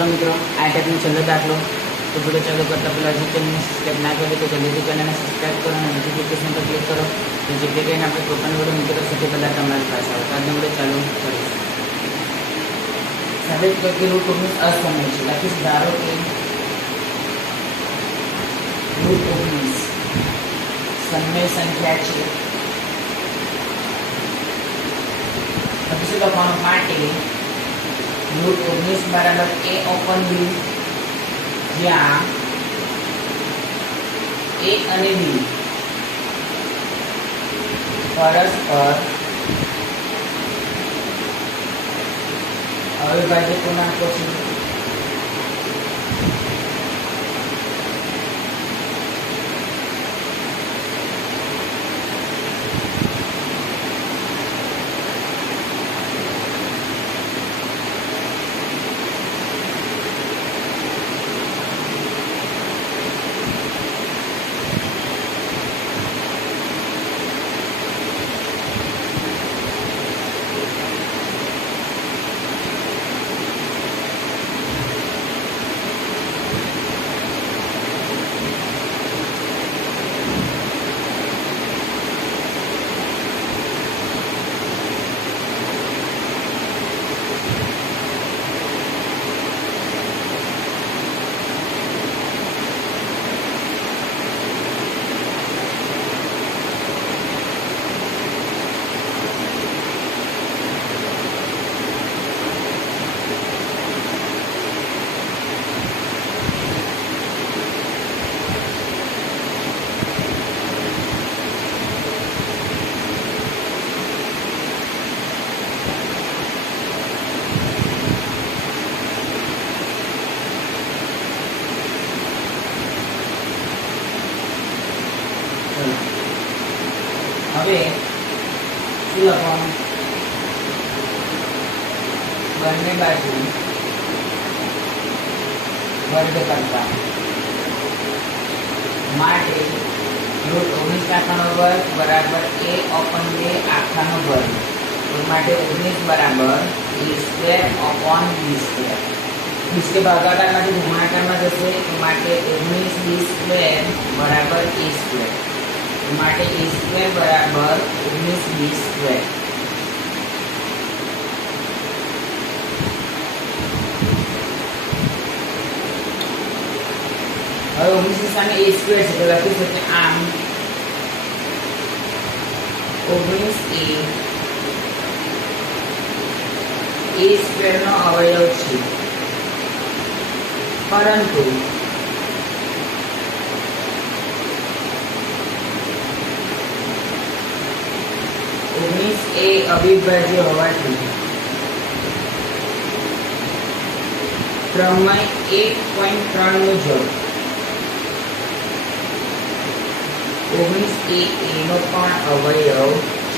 चलो मित्रों आ टाइपनो छेल्लो दाखलो। तो वीडियो चालू करता पहला हजी चैनल ने सब्सक्राइब ना करें तो जल्दी चैनल ने सब्सक्राइब करो और नोटिफिकेशन पर क्लिक करो तो जेથી કરીને આપણે કોઈપણ વિડીયો મિત્રો સૌથી પહેલાં તમારી પાસે આવે। તો આજનો વિડીયો ચાલુ કરીશું। સાબિત કરો કે રૂટ ઓફ અસમય છે। લખીશ ધારો કે રૂટ ઓફ સમય સંખ્યા છે। પછી લખવાનું માટે रूट 19 बराबर a ओपन b ज्या a અને b परस्पर अविभाज्य पूर्णांको છે। હવે શું લખવાનું બંને બાજુ વર્ગ કરતા માટે રૂટ 19 આખાનો વર્ગ બરાબર a ઓપન b આખાનો વર્ગ। તો માટે 19 બરાબર a square open b square. इसके भागाकारમાંથી ગુણાકારમાં જશે તો માટે 19 b સ્ક્વેર બરાબર a સ્ક્વેર। માટે a સ્ક્વેર બરાબર 19 b સ્ક્વેર। હવે 19 ની સામે a સ્ક્વેર છે તો લખી શકીએ આમ 19 a સ્ક્વેર નો અવયવ છે પરંતુ એ અવિભાજ્ય હોવાથી પ્રમેય 1.3 મુજબ 19 એ નો પણ અવયવ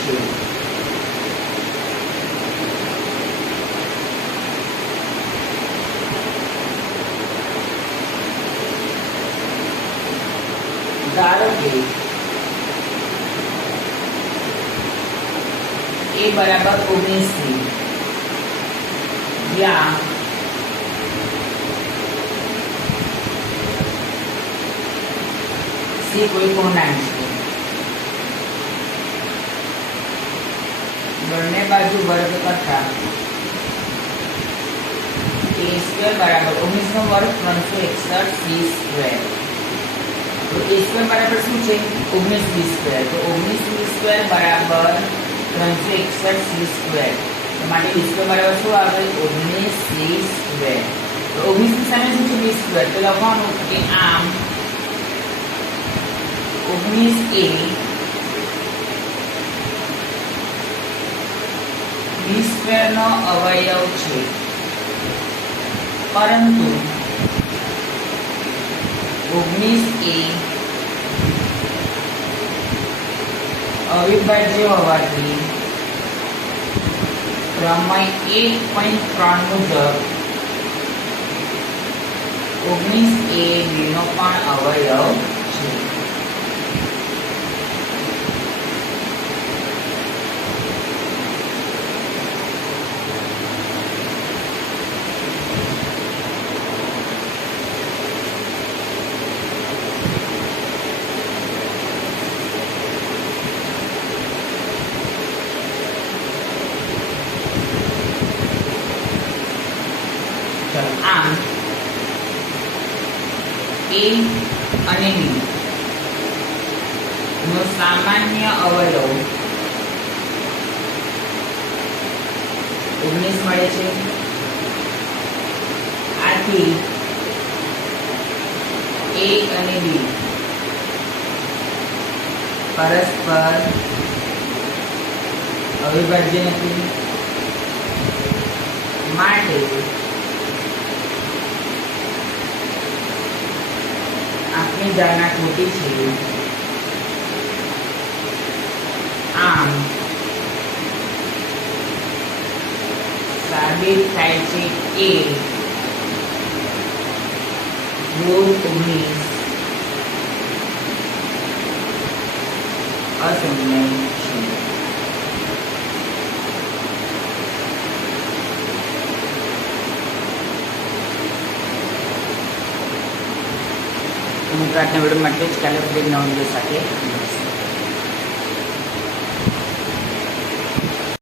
છે। ધારો કે a बराबर 19 थी या c कोई पूर्णांक है બંને બાજુ વર્ગ કરતા a સ્ક્વેર બરાબર 19 નો વર્ગ 361 c સ્ક્વેર। તો a સ્ક્વેર બરાબર શું છે 19 b સ્ક્વેર। તો 19 b સ્ક્વેર બરાબર 361 c સ્ક્વેર। તો માટે b સ્ક્વેર બરાબર શું આવે 19 c સ્ક્વેર। તો 19 ની સામે શું છે b સ્ક્વેર તો લખવાનું કે આમ 19 a b સ્ક્વેર નો અવયવ છે પરંતુ 19 a અવિભાજ્ય હોવાથી પ્રમેય 1.3 મુજબ 19 a b નો પણ અવયવ છે। આમ એ અને બી નો સામાન્ય અવયવ 19 મળે છે. આથી એ અને બી પરસ્પર અવિભાજ્ય નથી. માટે આપની ધારણા ખોટી છે. આમ સાબિત થાય છે કે મૂળ 19 અસમય છે. હું પ્રાર્થના વિડીયો માટે જ કાલે ફરી નવા વિડીયો સાથે